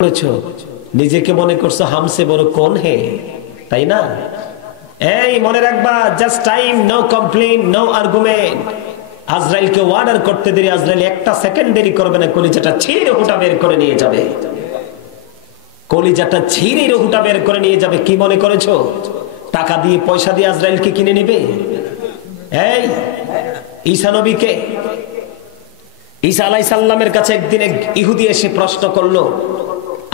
করেছো, নিজেকে মনে করছো হামসে বড় কোন হে, তাই না? এই মনে রাখবা, just time, no complain, no argument. আজরাইলকে অর্ডার করতে দেরি, আজরাইল একটা সেকেন্ড দেরি করবে না, কলিজাটা ছিঁড়ে হুটা বের করে নিয়ে যাবে। কলিজাটা ছিঁড়ে হুটা বের করে নিয়ে যাবে। কি মনে করেছো টাকা দিয়ে পয়সা দিয়ে আজরাইলকে কিনে নিবে? এই ঈসা নবীকে, ঈসা আলাইহিস সালামের কাছে একদিন এক ইহুদি এসে প্রশ্ন করলো,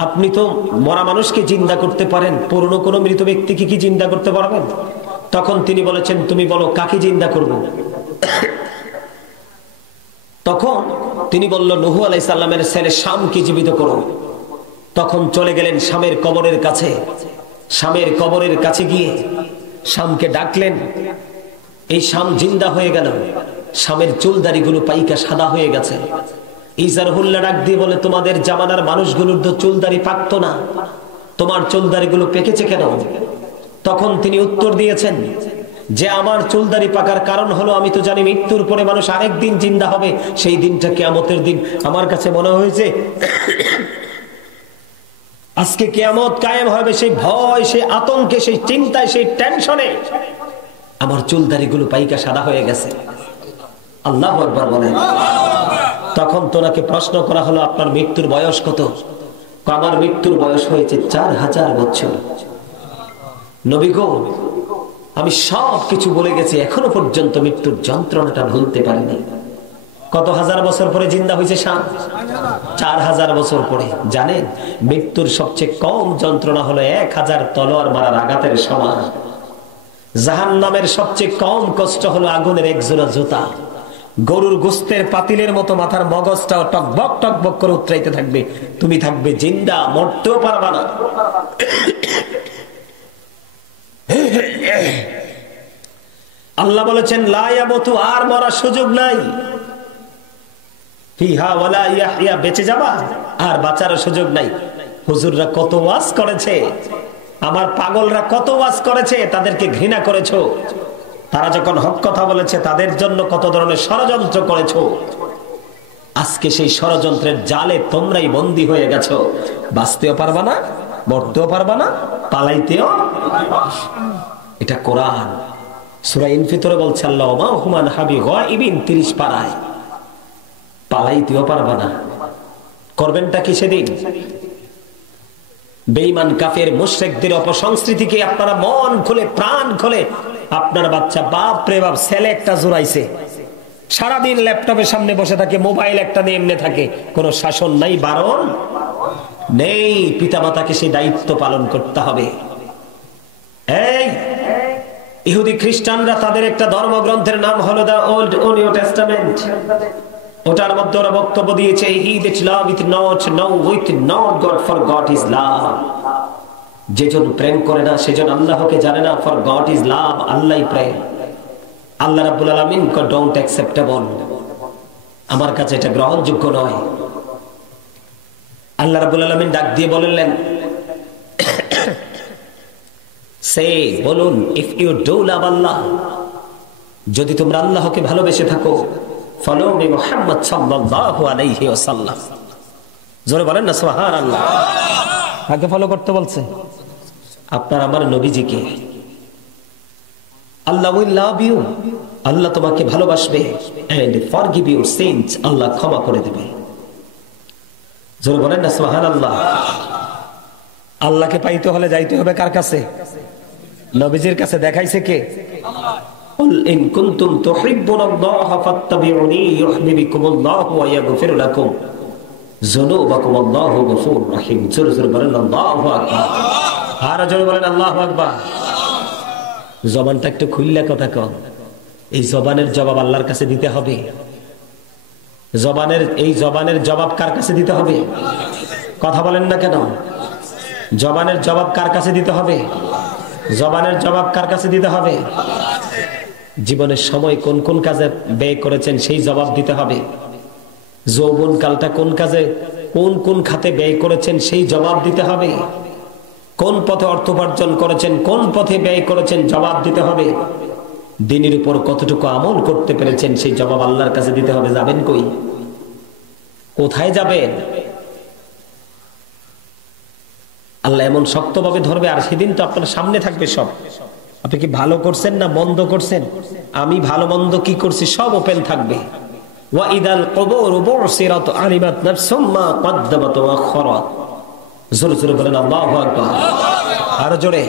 আপনি তো মরা মানুষকে জিন্দা করতে পারেন, পুরনো কোনো মৃত ব্যক্তিকে কি জিন্দা করতে পারবেন? তখন তিনি বলেছেন, তুমি বলো কাকে জিন্দা করব? তখন তিনি বলল, নূহ আলাইহিস সালামের ছেলে শামকে জীবিত করো। তখন চলে গেলেন শামের কবরের কাছে। শামের কবরের কাছে গিয়ে শামকে ডাকলেন। এই শাম জিন্দা হয়ে গেল। শামের চুলদারিগুলো পাইকা সাদা হয়ে গেছে। ঈসার হুল্লা ডাক দিয়ে বলে, তোমাদের জামানার মানুষগুলোর তো চুলদারি পাকতো না, তোমার চুলদারিগুলো পেকেছে কেন? তখন তিনি উত্তর দিয়েছেন যে আমার চুলদারি পাকার কারণ হলো, আমি তো জানি মৃত্যুর পরে মানুষ আরেক দিন জিন্দা হবে, সেই দিনটা কিয়ামতের দিন। আমার কাছে মনে হয়েছে আজকে কিয়ামত কায়েম হবে, সেই ভয়, সেই আতঙ্কে, সেই চিন্তায়, সেই টেনশনে আমার চুলদারিগুলো পাইকা সাদা হয়ে গেছে। আল্লাহু আকবার বলেন। তখন তোনাকে প্রশ্ন করা হলো, আপনার মৃত্যুর বয়স কত? আমার মৃত্যুর বয়স হয়েছে 4000 বছর। নবী গো, আমি সব কিছু বলে গেছি, এখনো পর্যন্ত মৃত্যুর যন্ত্রণাটা ভুলতে পারিনি। কত হাজার বছর পরে জিন্দা হয়েছে শাম? 4000 বছর পরে। জানেন মৃত্যুর সবচেয়ে কম যন্ত্রণা হলো 1000 তলোয়ার মারার আঘাতের সমান। জাহান্নামের সবচেয়ে কম কষ্ট হলো আগুনের একজোড়া জুতা। গরুর গোস্তের পাতিলের মতো মাথার মগজটাও টকবক টকবক করে উতরাইতে থাকবে, তুমি থাকবে জিন্দা, মরতেও পারবা না। আল্লাহ বলেছেন, লা ইয়ামুতু, আর মরার সুযোগ নাই। ফিহা ওয়ালা ইয়াহইয়া, বেঁচে যাবা আর বাঁচার সুযোগ নাই। হুজুররা কত ওয়াজ করেছে, আমার পাগলরা কত ওয়াজ করেছে, তাদেরকে ঘৃণা করেছো। তারা যখন হক কথা বলেছে তাদের জন্য কত ধরনের ষড়যন্ত্র করেছো। আজকে সেই ষড়যন্ত্রের জালে তোমরাই বন্দী হয়ে গেছো। বাঁচতেও পারবা না, মরতেও পারবা না, পালাইতেও। এটা কোরআন। সূরা ইনফিতরে বলছে আল্লাহ, মা হুমান হাবি গায়বিন, 30 পারায়। পালাইতেও পারবা না। করবেনটা কি সেদিন? বেঈমান কাফের মুশরিকদের অপসংস্কৃতিকে আপনারা মন খুলে প্রাণ খুলে, আপনার বাচ্চা বাপ রে বাপ ছেলে একটা জোড়াইছে, সারাদিন ল্যাপটপের সামনে বসে থাকে, মোবাইল একটা নিয়ে এমনি থাকে, কোনো শাসন নাই, বারণ নেই। পিতামাতাকে সেই দায়িত্ব পালন করতে হবে। এই ইহুদি খ্রিস্টানরা, তাদের একটা ধর্মগ্রন্থের নাম হলো দা ওল্ড নিউ টেস্টামেন্ট। ওটার মধ্যে ওরা বক্তব্য দিয়েছে, he that loveth not knoweth not God, for God is love। যেজন প্রেম করে না সেজন আল্লাহকে জানে না, for God is love, আল্লাহই প্রেম। আল্লাহ রাব্বুল আলামিন ডোন্ট অ্যাকসেপ্টেবল, আমার কাছে এটা গ্রহণযোগ্য নয়। আল্লাহ রাব্বুল আলামিন ডাক দিয়ে বললেন, সে বলুন, ইফ ইউ ডু লাভ আল্লাহ, যদি তোমরা আল্লাহকে ভালোবেসে থাকো, ফলো মি মুহাম্মদ সাল্লাল্লাহু আলাইহি ওয়াসাল্লাম। জোরে বলেন না সুবহানাল্লাহ। আগে ফলো করতে বলছে আপনার আমার নবীজিকে। আল্লাহ উইল লাভ ইউ, আল্লাহ তোমাকে ভালোবাসবে, এন্ড ফরগিভ ইউর সিনস, আল্লাহ ক্ষমা করে দেবে। জোরে বলেন না সুবহানাল্লাহ। আল্লাহকে পাইতে হলে যাইতে হবে কার কাছে? নবীজির কাছে। দেখাইছে কে? কুল ইন কুনতুম তুহিব্বুনাল্লাহা ফাত্তাবিউনি ইউহিব্বুকুমুল্লাহু ওয়া ইয়াগফির লাকুম যুনুবাকুম, আল্লাহু গফুরুর রহিম। জোরে জোরে বলেন আল্লাহু আকবার। আর জোরে বলেন আল্লাহু আকবার। জবানটা একটু খুললে কথা কন। এই জবানের জবাব আল্লাহর কাছে দিতে হবে। এই জবানের জবাব কার কাছে দিতে হবে? কথা বলেন না কেন? জবানের জবাব কার কাছে দিতে হবে? জবানের জবাব কার কাছে দিতে হবে? জীবনের সময় কোন কোন কাজে ব্যয় করেছেন সেই জবাব দিতে হবে। যৌবন কালটা কোন কাজে, কোন কোন খাতে ব্যয় করেছেন সেই জবাব দিতে হবে। কোন পথে অর্থ উপার্জন করেছেন, কোন পথে ব্যয় করেছেন, জবাব দিতে হবে। দিনের উপর কতটুকু আমল করতে পেরেছেন সেই জবাব আল্লাহর কাছে দিতে হবে। যাবেন কই? কোথায় যাবেন? আল্লাহ এমন শক্তভাবে ধরবে, আর সেদিন তো আপনার সামনে থাকবে সব। আপনি কি ভালো করছেন না মন্দ করছেন, আমি ভালো মন্দ কি করছি সব ওপেন থাকবে। ওয়াইদাল কুবুর বুসিরাত আলিমাত নাফসুম মা কদ্দামাত ওয়া আখখারাত। জোরে জোরে বলেন আল্লাহু আকবার। আরো জোরে।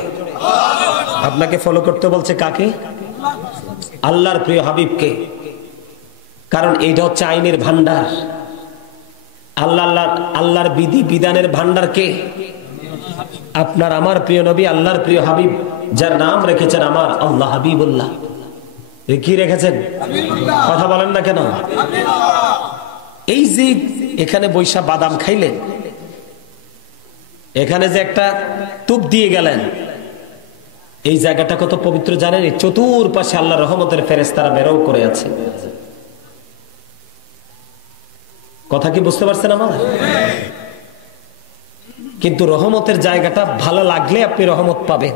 আপনাকে ফলো করতে বলছে কাকে? আল্লাহর প্রিয় হাবিবকে। কারণ এইটা হচ্ছে আইনের ভান্ডার। আল্লাহর বিধি বিধানের ভান্ডার কে? আপনার আমার প্রিয় নবী, আল্লাহর প্রিয় হাবিব, যার নাম রেখেছেন আমার আল্লাহ হাবিবুল্লাহ। কি রেখেছেন? কথা বলেন না কেন? এই যে এখানে বৈশা বাদাম খাইলেন, এখানে যে একটা তুপ দিয়ে গেলেন, এই জায়গাটা কত পবিত্র জানেন? চতুর্পাশে আল্লাহ রহমতের ফেরেশতারা বেরও করে আছে। কথা কি বুঝতে পারছেন আমার? কিন্তু রহমতের জায়গাটা ভালো লাগলে আপনি রহমত পাবেন,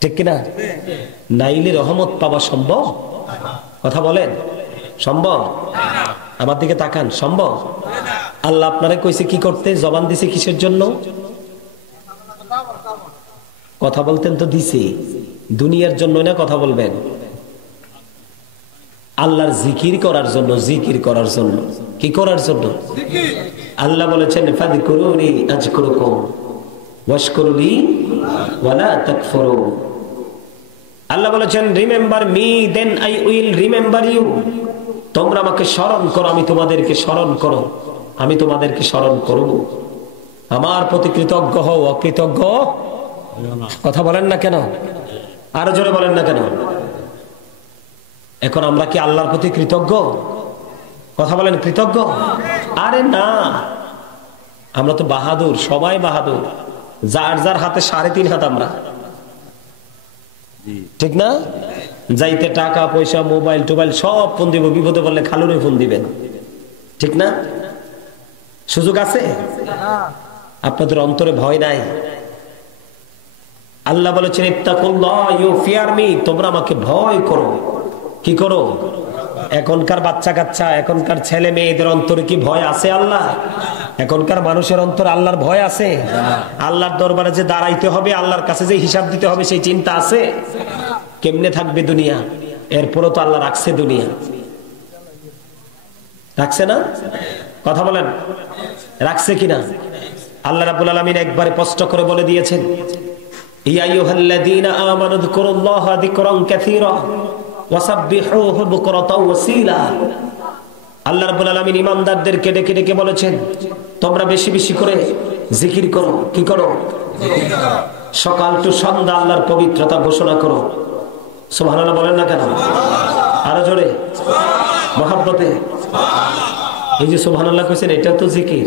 ঠিক কিনা? নাইলে রহমত পাওয়া সম্ভব? কথা বলেন, সম্ভব? আমার দিকে তাকান, সম্ভব? আল্লাহ আপনারা কইছে কি করতে, জবান দিছে কিসের জন্য? কথা বলতেন তো দিছে দুনিয়ার জন্য না, কথা বলবেন। আল্লাহর জিকির করার জন্য, জিকির করার জন্য। কি করার জন্য? আল্লাহ বলেছেন ফাযকুরুনি আযকুরুকুম ওয়াশকুরুলি ওয়ালা তাকফুরুন। আল্লাহ বলেছেন remember me then I will remember you. তোমরা আমাকে স্মরণ করো, আমি তোমাদেরকে স্মরণ করো, আমি তোমাদেরকে স্মরণ করব। আমার প্রতি কৃতজ্ঞ হও, অকৃতজ্ঞ কথা বলেন না কেন? আরো জোরে বলেন না কেন? এখন আমরা কি আল্লাহর প্রতি কৃতজ্ঞ? কথা বলেন, কৃতজ্ঞ? আরে না, আমরা তো বাহাদুর, সবাই বাহাদুর, যার যার হাতে 3.5 হাত আমরা, ঠিক না? যাইতে টাকা পয়সা মোবাইল টোবাইল সব ফোন দিব, বিপদে বললে খালুরে ফোন দিবেন, ঠিক না? সুযোগ আছে? আপনাদের অন্তরে ভয় নাই? আল্লাহ বলেছেন ইত্তাকুল্লাহ, ইউ ফিয়ার মি, তোমরা আমাকে ভয় করো। কি করো? এখনকার বাচ্চা কাচ্চা, এখনকার ছেলে মেয়েদের অন্তরে কি ভয় আছে আল্লাহ? এখনকার মানুষের অন্তরে আল্লাহর ভয় আছে? আল্লাহর দরবারে যে দাঁড়াইতে হবে, আল্লাহর কাছে যে হিসাব দিতে হবে, সেই চিন্তা আছে? কেমনে থাকবে দুনিয়া? এরপরও তো আল্লাহ রাখছে দুনিয়া, রাখছে না? কথা বলেন, রাখছে কিনা? আল্লাহ রাব্বুল আলামিন একবারে স্পষ্ট করে বলে দিয়েছেন ইয়া আইয়ুহাল্লাযীনা আমানু যিকুরুল্লাহা যিকরান কাসীরা ওয়াসাব্বিহুহু বুকরাতাও ওয়াসীলা। আল্লাহ রাব্বুল আলামিন ঈমানদারদেরকে ডেকে ডেকে বলেছেন তোমরা বেশি বেশি করে জিকির করো। কি করো? সকাল টু সন্ধ্যা আল্লাহর পবিত্রতা ঘোষণা করো। সুবহানাল্লাহ বলেন না কেন? আরো জোরে মহব্বতে। এই যে সুবহানাল্লাহ কইছেন, এটাও তো জিকির।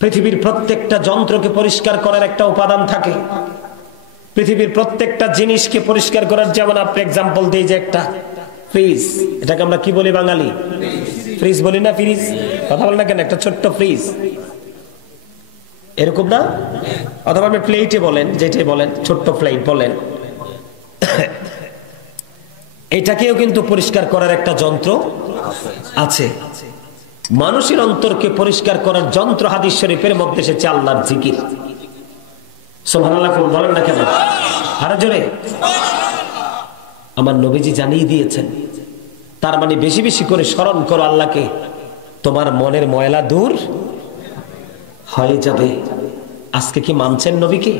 পৃথিবীর প্রত্যেকটা যন্ত্রকে পরিষ্কার করার একটা উপাদান থাকে, পৃথিবীর প্রত্যেকটা জিনিসকে পরিষ্কার করার। যেমন আপনি এক্সাম্পল দিই যে একটা ফ্রিজ, এটাকে আমরা কি বলি বাঙালি? ফ্রিজ বলি না? ফ্রিজ কথা বল না কেন? একটা ছোট্ট ফ্রিজ, এরকম না? অথবা আপনি প্লেটে বলেন, যেটাই বলেন, ছোট্ট প্লেট বলেন, এটাকেও কিন্তু পরিষ্কার করার একটা যন্ত্র আছে। মানুষের অন্তরকে পরিষ্কার করার যন্ত্র হাদিস শরীফের মধ্যে এসেছে আল্লাহর জিকির। সুবহানাল্লাহ বলেন না কেন? আরো জোরে। আমার নবীজি জানিয়ে দিয়েছেন, তার মানে বেশি বেশি করে স্মরণ করো আল্লাহকে, তোমার মনের ময়লা দূর হয়ে যাবে। আজকে কি মানছেন নবীকে?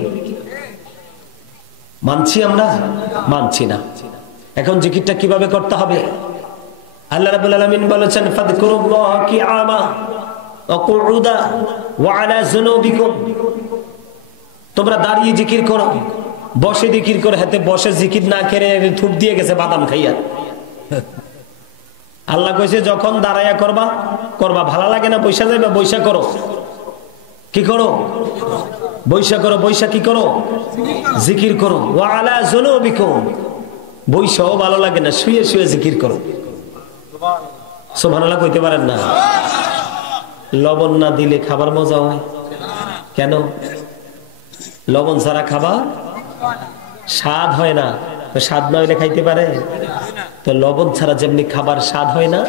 মানছি আমরা? মানছি না। এখন জিকিরটা কিভাবে করতে হবে? আল্লাহ রাব্বুল আলামিন বলেছেন ফাযকুরুল্লাহ কিয়ামা ওয়া কুউদা ওয়া আলা যুনুবিকুম। তোমরা দাঁড়িয়ে জিকির করো, বসে জিকির করো। হাতে বসে জিকির না করে থুপ দিয়ে গেছে বাদাম খাইয়া। আল্লাহ কইছে যখন দাঁড়াইয়া করবা করবা, ভালো লাগে না বৈশা যাইবা, বৈশা করো। কি করো? বৈশা করো। বৈশা কি করো? জিকির করো। ওয়া আলা যুনুবিকুম, বৈশাও ভালো লাগে না, শুয়ে শুয়ে জিকির করো। সুবহানাল্লাহ কইতে পারেন না? লবণ না দিলে খাবার মজা হয় কেন? লবণ ছাড়া খাবার স্বাদ হয় না। তো স্বাদ না হইলে খাইতে পারে? তো লবণ ছাড়া যেমনি খাবার স্বাদ হয় না,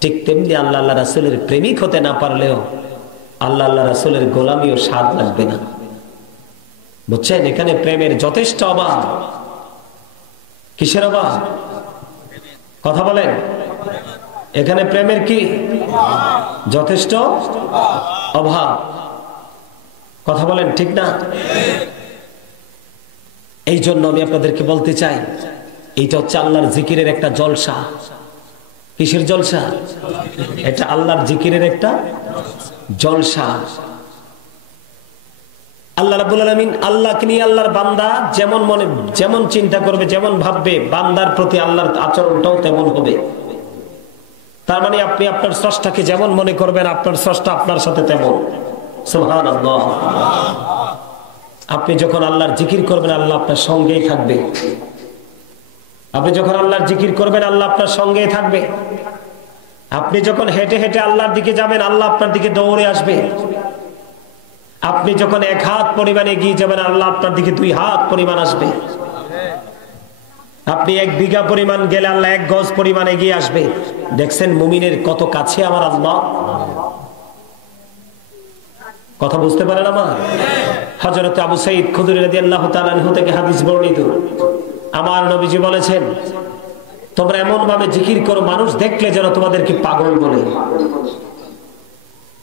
ঠিক তেমনি আল্লাহ রাসূলের প্রেমিক হতে না পারলেও আল্লাহ আল্লাহ রাসূলের গোলামিও স্বাদ লাগবে না। বুঝছেন, এখানে প্রেমের যথেষ্ট অভাব। কিসের অভাব? কথা বলেন। এখানে প্রেমের কি যথেষ্ট অভাব? কথা বলেন, ঠিক না? এই জন্য আমি আপনাদেরকে বলতে চাই, এইটা হচ্ছে আল্লাহর জিকিরের একটা জলসা। কিসের জলসা? এটা আল্লাহর জিকিরের একটা জলসা। আল্লাহ রাব্বুল আলামিন, আল্লাহকে নিয়ে আল্লাহর বান্দা যেমন মনে যেমন চিন্তা করবে, যেমন ভাববে, বান্দার প্রতি আল্লাহর আচরণটাও তেমন হবে। তার মানে আপনি আপনার স্রষ্টাকে যেমন মনে করবেন, আপনার স্রষ্টা আপনার সাথে তেমন। সুবহানাল্লাহ। আপনি যখন আল্লাহর জিকির করবেন, আল্লাহ আপনার সঙ্গেই থাকবে। আপনি যখন আল্লাহর জিকির করবেন, আল্লাহ আপনার সঙ্গেই থাকবে। আপনি যখন হেঁটে হেঁটে আল্লাহর দিকে যাবেন, আল্লাহ আপনার দিকে দৌড়ে আসবে। আপনি যখন 1 হাত পরিমাণ এগিয়ে যাবেন, আল্লাহ আপনার দিকে 2 হাত পরিমাণ আসবে। আপনি 1 বিঘা পরিমাণ গেলে, আল্লাহ 1 গজ পরিমাণ এগিয়ে আসবে। দেখছেন মুমিনের কত কাছে আমার আল্লাহ। কথা বুঝতে পারেন আমার? হযরত আবু সাঈদ খুদরি রাদিয়াল্লাহু তাআলা আনহু থেকে হাদিস বর্ণিত, আমার নবীজি বলেছেন, তোমরা এমন ভাবে জিকির করো মানুষ দেখলে যেন তোমাদেরকে পাগল বলে,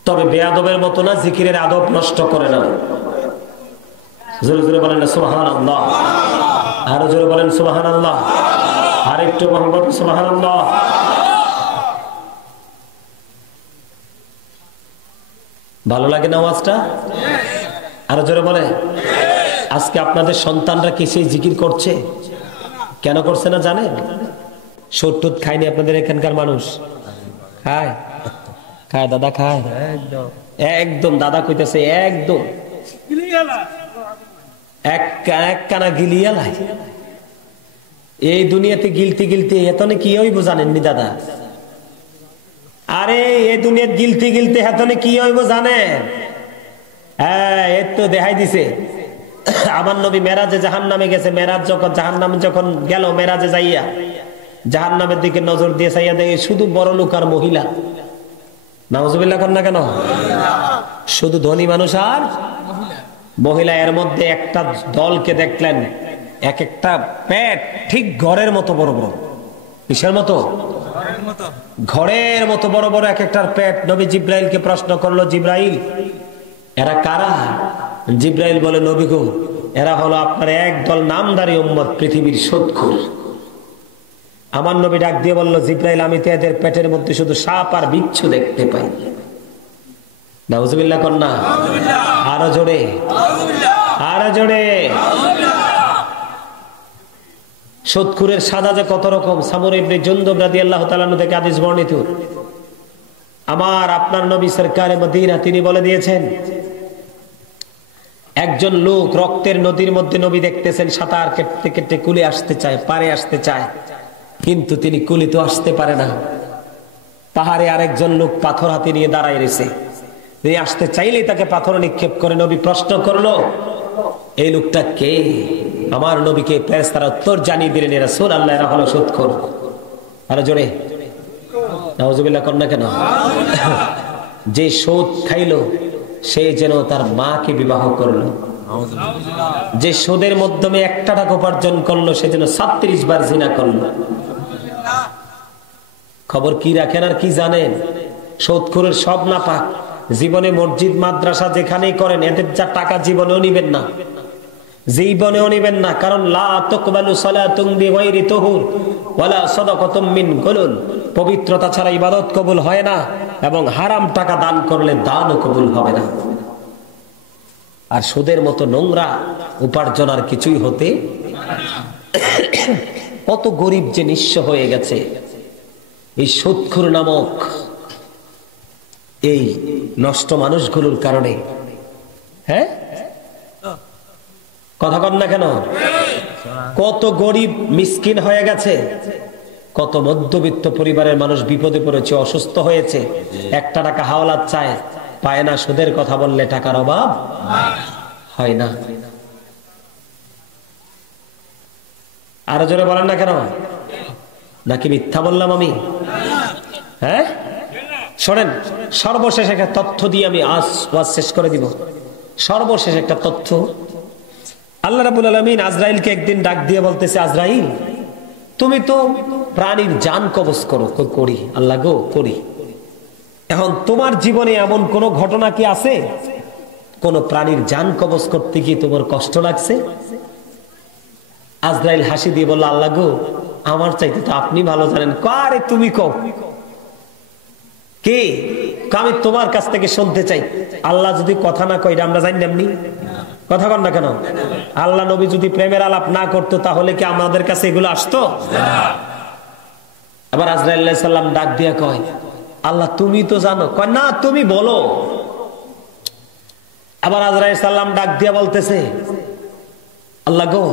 তবে বেয়াদবের মতো না, জিকিরের আদব নষ্ট করে না। জোরে জোরে বলেন না সুবহানাল্লাহ। আরো জোরে বলেন সুবহানাল্লাহ। আর একটু মহব্বত সুবহানাল্লাহ। ভালো লাগে না আওয়াজটা? আরো জোরে বলে। আজকে আপনাদের সন্তানরা কি সেই জিকির করছে? কেন করছে না জানেন? সুদ খায়নি আপনাদের এখানকার মানুষ? খায় খায় দাদা, খায় একদম। দাদা কইতেছে একদম এক কানা গিলিয়ালাই। এই দুনিয়াতে গিলতে গিলতে এতনে কি হইব জানেননি দাদা? আরে এই দুনিয়াতে গিলতে গিলতে এতনে কি হইব জানেন? হ্যাঁ, এর তো দেখাই দিছে। আমার নবী মেরাজে জাহান্নামে গেছে। মেরাজ যখন জাহান্নামে যখন গেল, মেরাজে যাইয়া জাহান্নামের দিকে নজর দিয়ে চাইয়া দেখে শুধু বড় লোক আর মহিলা। নাউজুবিল্লাহ কর না কেন? শুধু ধনী মানুষ আর মহিলা। এর মধ্যে একটা দলকে দেখলেন, এক একটা পেট ঠিক ঘরের মতো বড় বড়। কিসের মতো? ঘরের মতো বড় বড় এক একটার পেট। নবী জিব্রাইলকে প্রশ্ন করলো, জিব্রাইল এরা কারা? জিব্রাইল বলে, নবী গো, এরা হলো আপনার একদল নামধারী উম্মত, পৃথিবীর সুদখোর। আমার নবী ডাক দিয়ে বলল, জিব্রাইল আমি তো এদের পেটের মধ্যে শুধু সাপ আর বিচ্ছু দেখতে পাই। নাউজুবিল্লাহ কর না। আরো জোরে, আরো জোরে। সুদখোরের সাজা যে কত রকম। সামর ইবনে জুনদুব রাদিয়াল্লাহু তাআলা আনহু থেকে হাদিস বর্ণিত, আমার আপনার নবী সরকারে মদিনা তিনি বলে দিয়েছেন, একজন লোক রক্তের নদীর মধ্যে নবী দেখতেছেন সাঁতার কেটে কেটে কুলে আসতে চায়, পারে আসতে চায়, কিন্তু তিনি কুলে তো আসতে পারে না। পাহাড়ে আরেকজন লোক পাথর হাতে নিয়ে দাঁড়ায় রয়েছে। তিনি আসতে চাইলেই তাকে পাথর নিক্ষেপ করে। নবী প্রশ্ন করলো, এই লোকটা কে? আমার নবীকে ফেরেশতারা উত্তর জানিয়ে দিলেন, রাসূলুল্লাহ এরা হলো সুদখোর। আরো জোরে নাউজুবিল্লাহ কর না কেন? যে সুদ খাইলো সে যেন তার মাকে বিবাহ করলো। যে সুদের মাধ্যমে 1 টাকা উপার্জন করলো সে যেন 36 বার জিনা করলো। খবর কি রাখেন আর কি জানেন? সুদখোরের সব নাপাক। জীবনে মসজিদ মাদ্রাসা যেখানেই করেন, এদের যা টাকা জীবনেও নিবেন না, জীবনেও নিবেন না। কারণ লা তুকবালু সালাতুন বিগাইরি তুহুর ওয়ালা সাদাকাতুম মিন গুলুল। পবিত্রতা ছাড়া ইবাদত কবুল হয় না, এবং হারাম টাকা দান করলে দানও কবুল হবে না। আর সুদের মতো নোংরা উপার্জন আর কিছুই হতে। কত গরিব যে নিঃস্ব হয়ে গেছে এই সুদখোর নামক এই নষ্ট মানুষগুলোর কারণে। হ্যাঁ, কথা কন না কেন? কত গরিব মিসকিন হয়ে গেছে, কত মধ্যবিত্ত পরিবারের মানুষ বিপদে পড়েছে, অসুস্থ হয়েছে, 1 টাকা হাওলাত চায়, পায় না। সুদের কথা বললে টাকার অভাব হয় না। আরো জোরে বলেন না কেন? নাকি মিথ্যা বললাম আমি? হ্যাঁ, শোনেন, সর্বশেষ একটা তথ্য দিয়ে আমি আজ ওয়াজ শেষ করে দিব। সর্বশেষ একটা তথ্য, আল্লাহ রাব্বুল আলামিন আজরাইলকে একদিন ডাক দিয়ে বলতেছে, আজরাইল তুমি তো প্রাণীর জান কবজ করো। করি আল্লাহ গো, করি। এখন তোমার জীবনে এমন কোন ঘটনা কি আছে, কোন প্রাণীর জান কবজ করতে গিয়ে তোমার কষ্ট লাগছে? আজরাইল হাসি দিয়ে বলল, আল্লাহ গো, আমার চাইতে তো আপনি ভালো জানেন। আরে তুমি কও কে? আমি তোমার কাছ থেকে শুনতে চাই। আল্লাহ যদি কথা না কই, আমরা জানি এমনি কথা কন না কেন? আল্লাহ নবী যদি প্রেমের আলাপ না করতো, তাহলে কি আমাদের কাছে এগুলো আসতো? আবার আজরাইল আলাইহিস সালাম ডাক দিয়া কয়, আল্লাহ তুমি তো জানো। কয় না, তুমি বলো। আবার আজরাইল সাল্লাম ডাক দিয়া বলতেছে, আল্লাহ গো,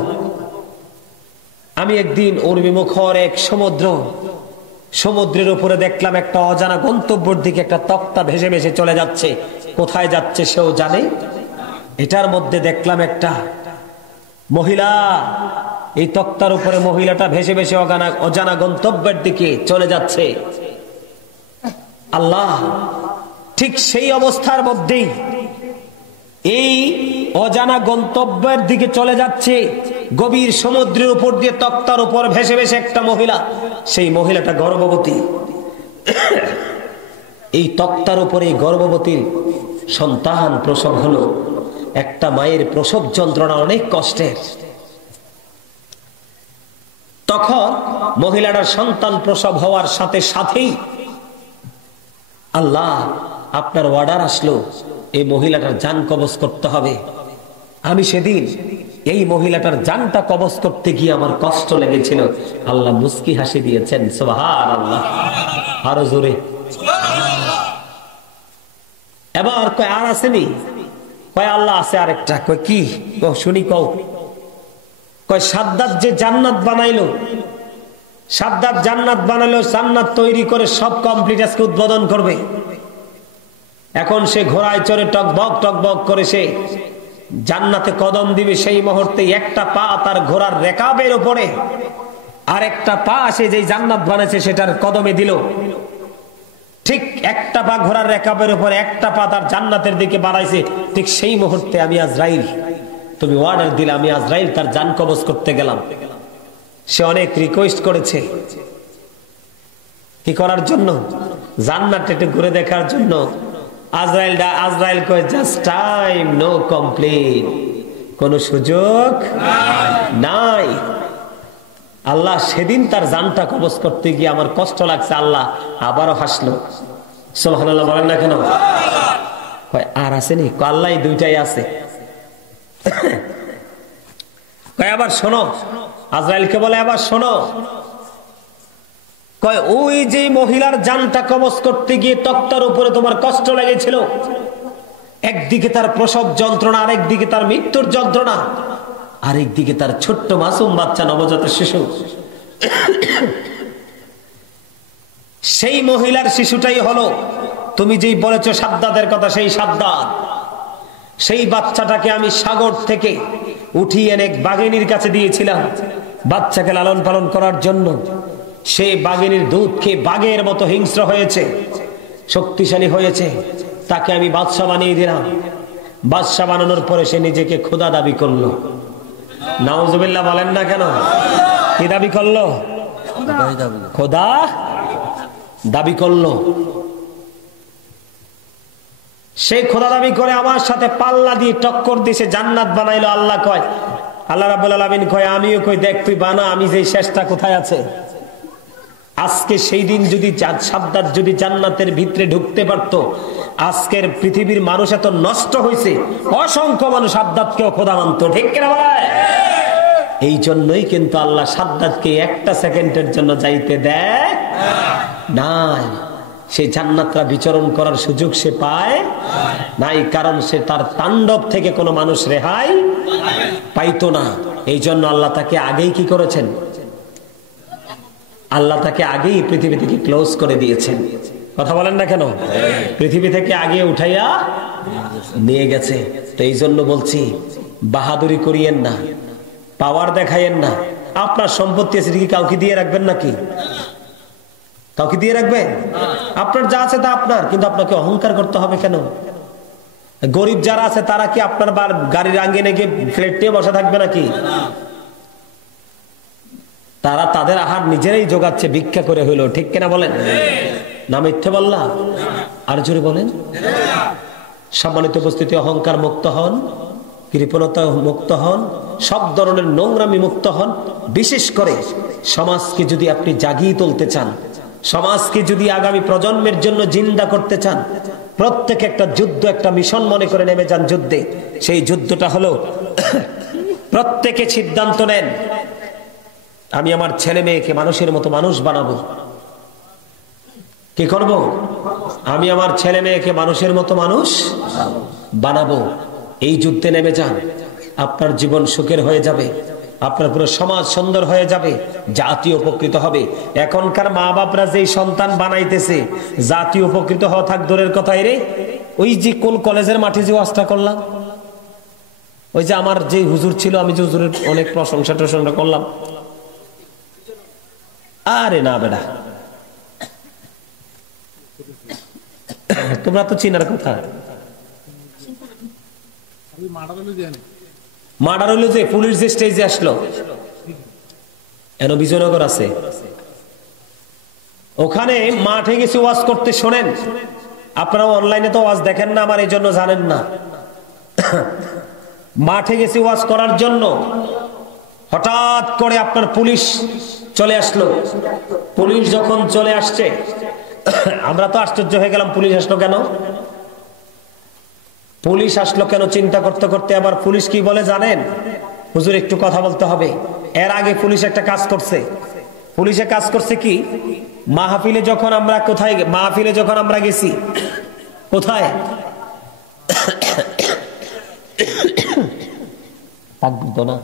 আমি একদিন উর্মিমুখর এক সমুদ্রের উপরে দেখলাম একটা অজানা গন্তব্যের দিকে একটা তক্তা ভেসে ভেসে চলে যাচ্ছে। কোথায় যাচ্ছে সেও জানে। এটার মধ্যে দেখলাম একটা মহিলা, এই তক্তার উপরে মহিলাটা ভেসে ভেসে অজানা গন্তব্যের দিকে চলে যাচ্ছে। আল্লাহ, ঠিক সেই অবস্থার মধ্যেই এই অজানা গন্তব্যের দিকে চলে যাচ্ছে, গভীর সমুদ্রের উপর দিয়ে তক্তার উপর ভেসে ভেসে একটা মহিলা। সেই মহিলাটা গর্ভবতী। এই তক্তার উপরে গর্ভবতীর সন্তান প্রসব হলো। একটা মায়ের প্রসব যন্ত্রণা অনেক কষ্টের। তখন মহিলাটার সন্তান প্রসব হওয়ার সাথে সাথেই আল্লাহ আপনার অর্ডার আসলো, এই মহিলাটার জান কবজ করতে হবে। আমি সেদিন এই মহিলাটার জানটা কবজ করতে গিয়ে আমার কষ্ট লেগেছিল। আল্লাহ মুস্কি হাসি দিয়েছেন, সুবহানাল্লাহ। আরো জোরে। এবার কয় আর আসেনি? কয় আল্লাহ আছে আরেকটা। কয় কি? শুনি কও। কয় সাদ্দাত যে জান্নাত বানাইলো, সাদ্দাত জান্নাত বানাইলো, জান্নাত তৈরি করে সব কমপ্লিট আজকে উদ্বোধন করবে। এখন সে ঘোড়ায় চড়ে টকবক টকবক করে সে জান্নাতে কদম দিবে। সেই মুহূর্তে একটা পা তার ঘোড়ার রেকাবের উপরে, আর একটা পা সে যে জান্নাত বানাইছে সেটার কদমে দিল। ঠিক একটা পা ঘোড়ার রেকাবের উপরে, একটা পা তার জান্নাতের দিকে বাড়াইছে। ঠিক সেই মুহূর্তে আমি আজরাইল, তুমি অর্ডার দিলে, আমি আজরাইল তার জান কবজ করতে গেলাম। সে অনেক রিকোয়েস্ট করেছে, কি করার জন্য? জান্নাতটা একটু ঘুরে দেখার জন্য। আজরাইল কয় জাস্ট টাইম, নো কমপ্লিট, কোন সুযোগ নাই। আল্লাহ সেদিন তার জানটা কবজ করতে গিয়ে আমার কষ্ট লাগছে। আল্লাহ আবারও হাসলো। সুবহানাল্লাহ বলেন না কেন? কয় আর আসেনি? আল্লাহ দুইটাই আছে। কয় আবার শোনো। আজরাইলকে বলে আবার শোনো। কয় ওই যে মহিলার জানটা কবজ করতে গিয়ে তক্তার উপরে তোমার কষ্ট লেগেছিল, একদিকে তার প্রসব যন্ত্রণা, আরেকদিকে তার মৃত্যুর যন্ত্রণা, আরেকদিকে তার ছোট্ট মাসুম বাচ্চা নবজাত শিশু। সেই মহিলার শিশুটাই হলো তুমি যেই বলেছো সাদ্দাতের কথা, সেই সাদ্দাত। সেই বাচ্চাটাকে আমি সাগর থেকে উঠিয়ে এনে বাঘিনীর কাছে দিয়েছিলাম বাচ্চাকে লালন পালন করার জন্য। সে বাঘিনীর দুধ খেয়ে বাঘের মতো হিংস্র হয়েছে, শক্তিশালী হয়েছে। তাকে আমি বাদশা বানিয়ে দিলাম। বাদশা বানানোর পরে সে নিজেকে খোদা দাবি করলো। নাউজুবিল্লাহ বলেন না কেন? কি দাবি করলো? খোদা দাবি করলো। সে খোদা দাবি করে আমার সাথে পাল্লা দিয়ে টক্কর দিয়ে সে জান্নাত বানাইলো। আল্লাহ কয়, আল্লাহ রাব্বুল আলামিন কয়, আমিও কই দেখ তুই বানা, আমি যে শেষটা কোথায় আছে। আজকে সেই দিন যদি সাদ্দাত যদি জান্নাতের ভিতরে ঢুকতে পারত, আজকের পৃথিবীর মানুষ এত নষ্ট হয়েছে, অসংখ্য মানুষ সাদ্দাতকেও খোদা মানত। ঠিক কিনা ভাই? এই জন্যই কিন্তু আল্লাহ সাদ্দাতকে একটা সেকেন্ডের জন্য যাইতে দেয় নাই। সেই জান্নাতরা বিচরণ করার সুযোগ সে পায় নাই, কারণ সে তার তাণ্ডব থেকে কোনো মানুষ রেহাই পাইতো না। এই জন্য আল্লাহ তাকে আগেই কি করেছেন? আল্লাহ তাকে আগেই পৃথিবী থেকে ক্লোজ করে দিয়েছেন। কথা বলেন না কেন? পৃথিবী থেকে আগে উঠাইয়া নিয়ে গেছে। তো এই জন্য বলছি, বাহাদুরি করিয়েন না, পাওয়ার দেখাইয়েন না। আপনার সম্পত্তি আছে, কি কাউকে দিয়ে রাখবেন নাকি? কাউকে দিয়ে রাখবেন? আপনার যা আছে তা আপনার, কিন্তু আপনাকে অহংকার করতে হবে কেন? গরিব যারা আছে তারা কি আপনার গাড়ির আঙ্গিনে গিয়ে ফ্ল্যাট নিয়ে বসে থাকবে নাকি? তারা তাদের আহার নিজেরাই জোগাচ্ছে, ভিক্ষা করে হইলো, ঠিক কিনা বলেন? না মিথ্যে বললাম? আর জোরে বলেন। সম্মানিত উপস্থিতি, অহংকার মুক্ত হন, কৃপণতা মুক্ত হন, সব ধরনের নোংরামি মুক্ত হন। বিশেষ করে সমাজকে যদি আপনি জাগিয়ে তুলতে চান, সমাজকে যদি আগামী প্রজন্মের জন্য জিন্দা করতে চান, প্রত্যেক একটা যুদ্ধ একটা মিশন মনে করে নেমে যান যুদ্ধে। সেই যুদ্ধটা হলো প্রত্যেকে সিদ্ধান্ত নেন, আমি আমার ছেলে মেয়েকে মানুষের মতো মানুষ বানাবো। কি করব? আমি আমার ছেলে মেয়েকে মানুষের মতো মানুষ বানাবো। এই যুদ্ধে নেমে যান, আপনার জীবন সুখের হয়ে যাবে, আপনার পুরো সমাজ সুন্দর হয়ে যাবে, জাতি উপকৃত হবে। এখনকার মা বাপরা যে সন্তান বানাইতেছে, জাতি উপকৃত হওয়া থাক দূরের কথাই রে। ওই যে কোন কলেজের মাঠে যে ওয়াজটা করলাম, ওই যে আমার যে হুজুর ছিল, আমি যে হুজুরের অনেক প্রশংসা টশংসা করলাম, আরে না বেটা, তোমরা তো চিনার কথা। মার্ডার হইলো যে পুলিশ যে স্টেজে আসলো, এন বিজয়নগর আছে, ওখানে মাঠে গেছে ওয়াজ করতে। শোনেন, আপনারা অনলাইনে তো ওয়াজ দেখেন না, আমার এই জন্য জানেন না। মাঠে গেছে ওয়াজ করার জন্য, হঠাৎ করে আপনার পুলিশ চলে আসলো। পুলিশ যখন চলে আসছে, আমরা তো আশ্চর্য হয়ে গেলাম, পুলিশ আসলো কেন? পুলিশ আসলো কেন চিন্তা করতে করতে আবার পুলিশ কি বলে জানেন? হুজুর একটু কথা বলতে হবে। এর আগে পুলিশ একটা কাজ করছে। পুলিশে কাজ করছে কি, মাহফিলে যখন আমরা মাহফিলে যখন আমরা গেছি, কোথায় থাকবি তো না,